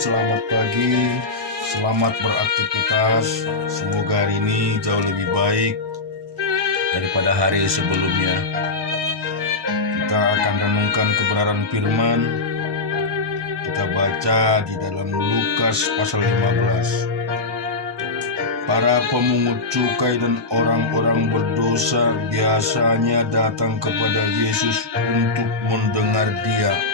selamat pagi, selamat beraktivitas. Semoga hari ini jauh lebih baik daripada hari sebelumnya. Kita akan renungkan kebenaran firman. Kita baca di dalam Lukas pasal 15. Para pemungut cukai dan orang-orang berdosa biasanya datang kepada Yesus untuk mendengar Dia.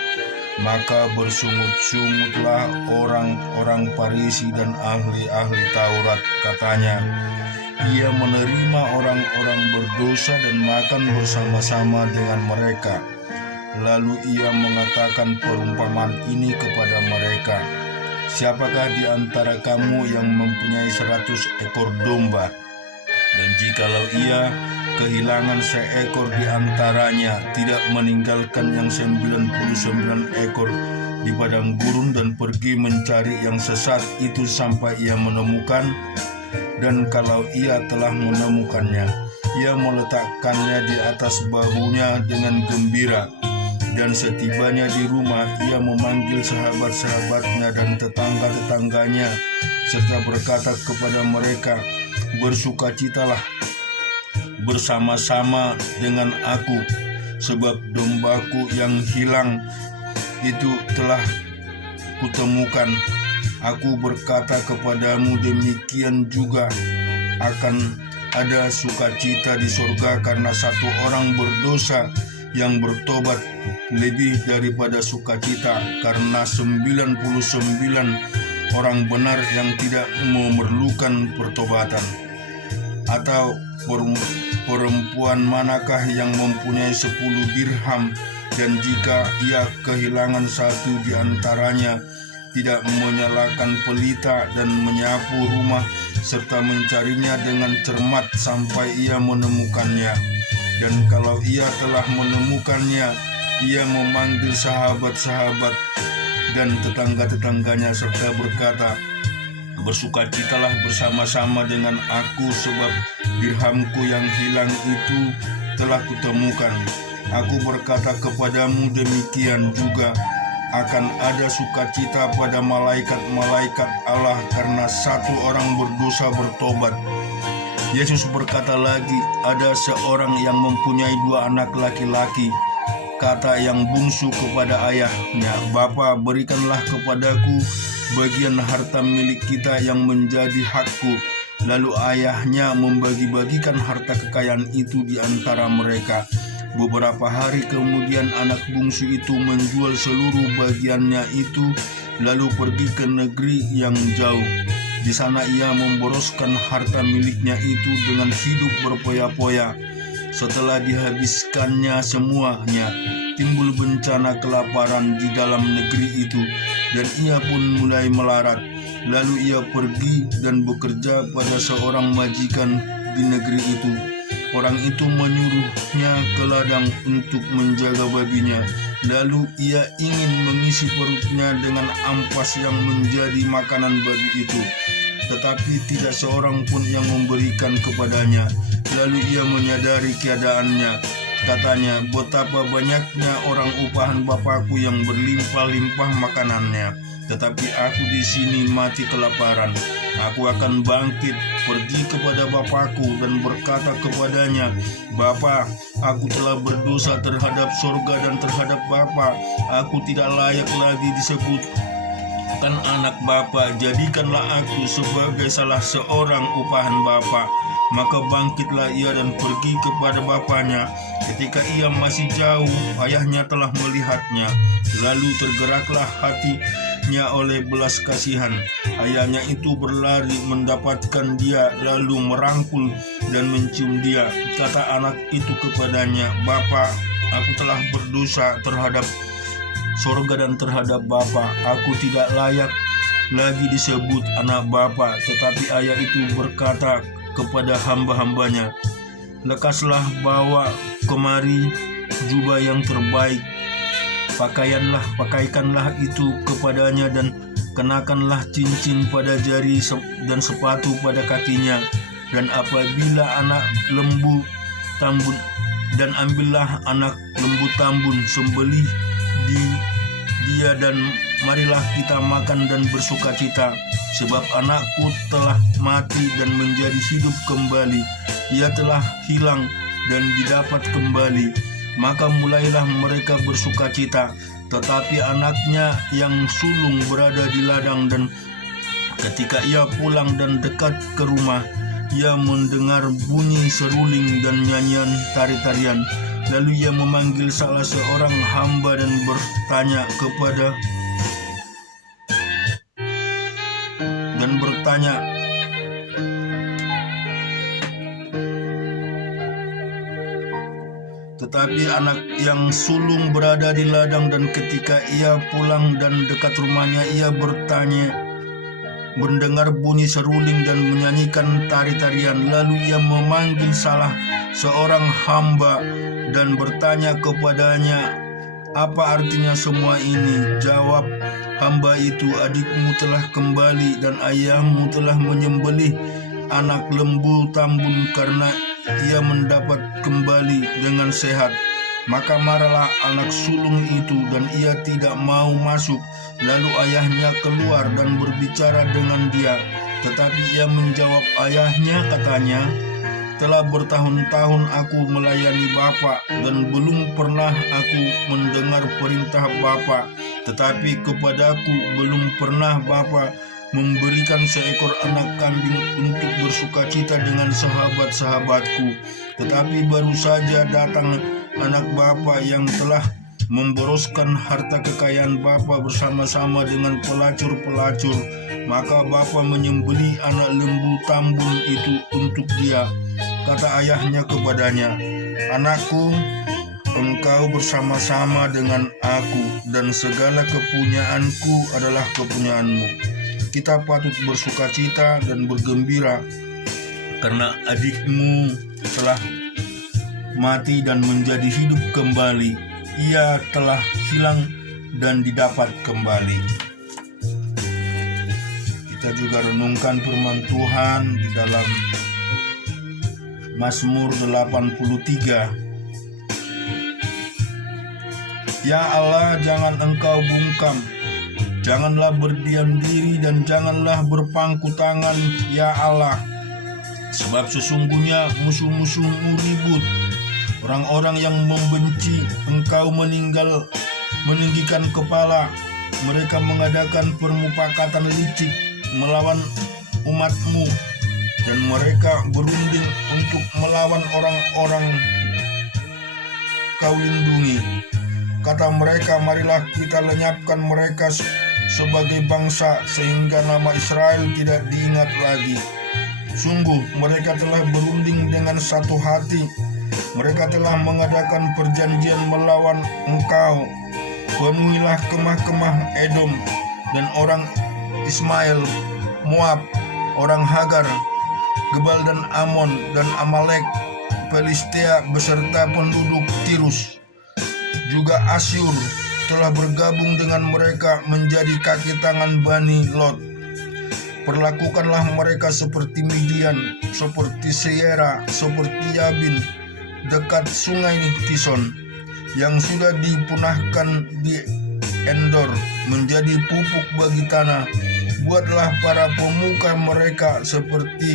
Maka bersungut-sungutlah orang-orang Farisi dan ahli-ahli Taurat, katanya, ia menerima orang-orang berdosa dan makan bersama-sama dengan mereka. Lalu ia mengatakan perumpamaan ini kepada mereka, siapakah di antara kamu yang mempunyai 100 ekor domba? Dan jikalau ia kehilangan seekor di antaranya, tidak meninggalkan yang 99 ekor di padang gurun dan pergi mencari yang sesat itu sampai ia menemukan. Dan kalau ia telah menemukannya, ia meletakkannya di atas bahunya dengan gembira. Dan setibanya di rumah, ia memanggil sahabat-sahabatnya dan tetangga-tetangganya, serta berkata kepada mereka, bersukacitalah bersama-sama dengan aku, sebab dombaku yang hilang itu telah kutemukan. Aku berkata kepadamu, demikian juga akan ada sukacita di surga karena satu orang berdosa yang bertobat, lebih daripada sukacita karena 99 orang benar yang tidak memerlukan pertobatan. Atau perempuan manakah yang mempunyai 10 dirham, dan jika ia kehilangan satu di antaranya, tidak menyalakan pelita dan menyapu rumah serta mencarinya dengan cermat sampai ia menemukannya. Dan kalau ia telah menemukannya, ia memanggil sahabat-sahabat dan tetangga-tetangganya serta berkata, bersukacitalah bersama-sama dengan aku, sebab dirhamku yang hilang itu telah kutemukan. Aku berkata kepadamu, demikian juga akan ada sukacita pada malaikat-malaikat Allah karena satu orang berdosa bertobat. Yesus berkata lagi, ada seorang yang mempunyai 2 anak laki-laki. Kata yang bungsu kepada ayahnya, Bapa, berikanlah kepadaku bagian harta milik kita yang menjadi hakku. Lalu ayahnya membagi-bagikan harta kekayaan itu di antara mereka. Beberapa hari kemudian anak bungsu itu menjual seluruh bagiannya itu, lalu pergi ke negeri yang jauh. Di sana ia memboroskan harta miliknya itu dengan hidup berpoya-poya. Setelah dihabiskannya semuanya, timbul bencana kelaparan di dalam negeri itu, dan ia pun mulai melarat. Lalu ia pergi dan bekerja pada seorang majikan di negeri itu. Orang itu menyuruhnya ke ladang untuk menjaga babinya. Lalu ia ingin mengisi perutnya dengan ampas yang menjadi makanan babi itu, tetapi tidak seorang pun yang memberikan kepadanya. Lalu ia menyadari keadaannya. Katanya, betapa banyaknya orang upahan Bapakku yang berlimpah-limpah makanannya, tetapi aku di sini mati kelaparan. Aku akan bangkit, pergi kepada Bapakku dan berkata kepadanya, Bapa, aku telah berdosa terhadap sorga dan terhadap Bapa. Aku tidak layak lagi disebut anak Bapa. Jadikanlah aku sebagai salah seorang upahan Bapa. Maka bangkitlah ia dan pergi kepada bapaknya. Ketika ia masih jauh, ayahnya telah melihatnya. Lalu tergeraklah hatinya oleh belas kasihan. Ayahnya itu berlari mendapatkan dia, lalu merangkul dan mencium dia. Kata anak itu kepadanya, Bapa, aku telah berdosa terhadap sorga dan terhadap Bapa. Aku tidak layak lagi disebut anak Bapa. Tetapi ayah itu berkata kepada hamba-hambanya, lekaslah bawa kemari jubah yang terbaik, pakaikanlah itu kepadanya, dan kenakanlah cincin pada jari dan sepatu pada kakinya. Dan apabila anak lembu tambun, dan ambillah anak lembu tambun, sembelih dia saja dan marilah kita makan dan bersukacita, sebab anakku telah mati dan menjadi hidup kembali. Ia telah hilang dan didapat kembali. Maka mulailah mereka bersukacita. Tetapi anaknya yang sulung berada di ladang, dan ketika ia pulang dan dekat ke rumah, ia mendengar bunyi seruling dan nyanyian tari-tarian. Lalu ia memanggil salah seorang hamba dan bertanya, tetapi anak yang sulung berada di ladang, dan ketika ia pulang dan dekat rumahnya, ia mendengar bunyi seruling dan menyanyikan tari-tarian. Lalu ia memanggil salah seorang hamba dan bertanya kepadanya, "Apa artinya semua ini?" Jawab hamba itu, "Adikmu telah kembali dan ayahmu telah menyembelih anak lembu tambun karena ia mendapat kembali dengan sehat." Maka marahlah anak sulung itu dan ia tidak mau masuk. Lalu ayahnya keluar dan berbicara dengan dia. Tetapi ia menjawab ayahnya, katanya, "Telah bertahun-tahun aku melayani Bapa dan belum pernah aku mendengar perintah Bapa. Tetapi kepadaku belum pernah Bapa memberikan seekor anak kambing untuk bersukacita dengan sahabat-sahabatku. Tetapi baru saja datang anak Bapa yang telah memboroskan harta kekayaan Bapa bersama-sama dengan pelacur-pelacur. Maka Bapa menyembelih anak lembu tambun itu untuk dia." Kata ayahnya kepadanya, "Anakku, engkau bersama-sama dengan aku, dan segala kepunyaanku adalah kepunyaanmu. Kita patut bersukacita dan bergembira, karena adikmu telah mati dan menjadi hidup kembali. Ia telah hilang dan didapat kembali." Kita juga renungkan firman Tuhan di dalam Mazmur 83. Ya Allah, jangan engkau bungkam, janganlah berdiam diri dan janganlah berpangku tangan, ya Allah. Sebab sesungguhnya musuh-musuhmu ribut, orang-orang yang membenci engkau meninggikan kepala. Mereka mengadakan permufakatan licik melawan umatmu, dan mereka berunding untuk melawan orang-orang kau lindungi. Kata mereka, "Marilah kita lenyapkan mereka sebagai bangsa, sehingga nama Israel tidak diingat lagi." Sungguh mereka telah berunding dengan satu hati. Mereka telah mengadakan perjanjian melawan engkau. Penuhilah kemah-kemah Edom dan orang Ismail, Moab, orang Hagar, Gebal dan Amon dan Amalek, Filistia beserta penduduk Tirus. Juga Asyur telah bergabung dengan mereka menjadi kaki tangan Bani Lot. Perlakukanlah mereka seperti Midian, seperti Seira, seperti Yabin dekat sungai Kison, yang sudah dipunahkan di Endor menjadi pupuk bagi tanah. Buatlah para pemuka mereka seperti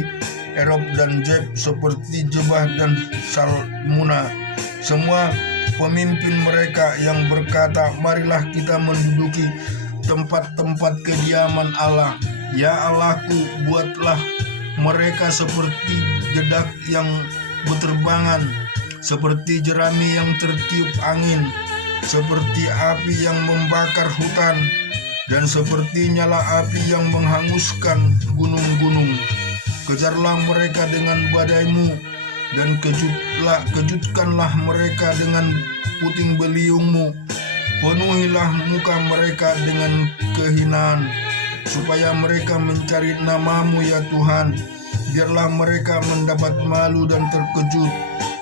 Erob dan Jeb, seperti Jebah dan Salmuna, semua pemimpin mereka yang berkata, "Marilah kita menduduki tempat-tempat kediaman Allah." Ya Allahku, buatlah mereka seperti jedak yang berterbangan, seperti jerami yang tertiup angin, seperti api yang membakar hutan, dan seperti nyala api yang menghanguskan gunung-gunung. Kejarlah mereka dengan badaimu, dan kejutkanlah mereka dengan puting beliungmu. Penuhilah muka mereka dengan kehinaan, supaya mereka mencari namamu, ya Tuhan. Biarlah mereka mendapat malu dan terkejut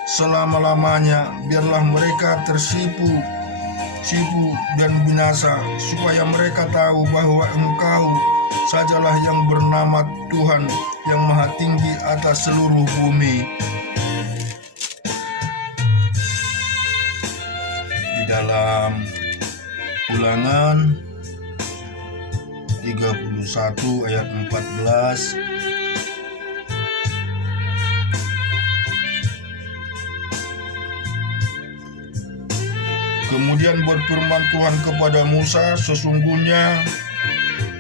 selama-lamanya. Biarlah mereka tersipu dan binasa, supaya mereka tahu bahwa Engkau sajalah yang bernama Tuhan, yang maha tinggi atas seluruh bumi. Di dalam Ulangan 31 ayat 14. Kemudian berfirman Tuhan kepada Musa, sesungguhnya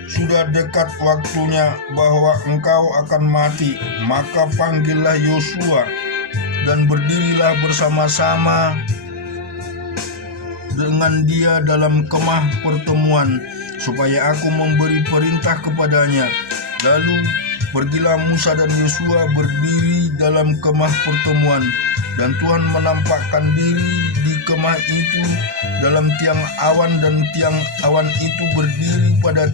sudah dekat waktunya bahwa engkau akan mati. Maka panggillah Yosua dan berdirilah bersama-sama dengan dia dalam kemah pertemuan, supaya aku memberi perintah kepadanya. Lalu pergilah Musa dan Yosua berdiri dalam kemah pertemuan, dan Tuhan menampakkan diri di kemah itu dalam tiang awan, dan tiang awan itu berdiri pada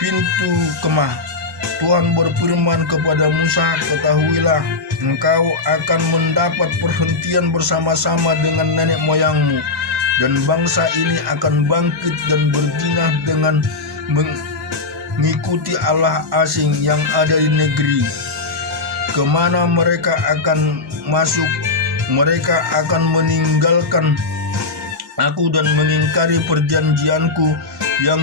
pintu kemah. Tuhan berfirman kepada Musa, ketahuilah, engkau akan mendapat perhentian bersama-sama dengan nenek moyangmu, dan bangsa ini akan bangkit dan berzinah dengan mengikuti Allah asing yang ada di negeri kemana mereka akan masuk. Mereka akan meninggalkan aku dan mengingkari perjanjianku yang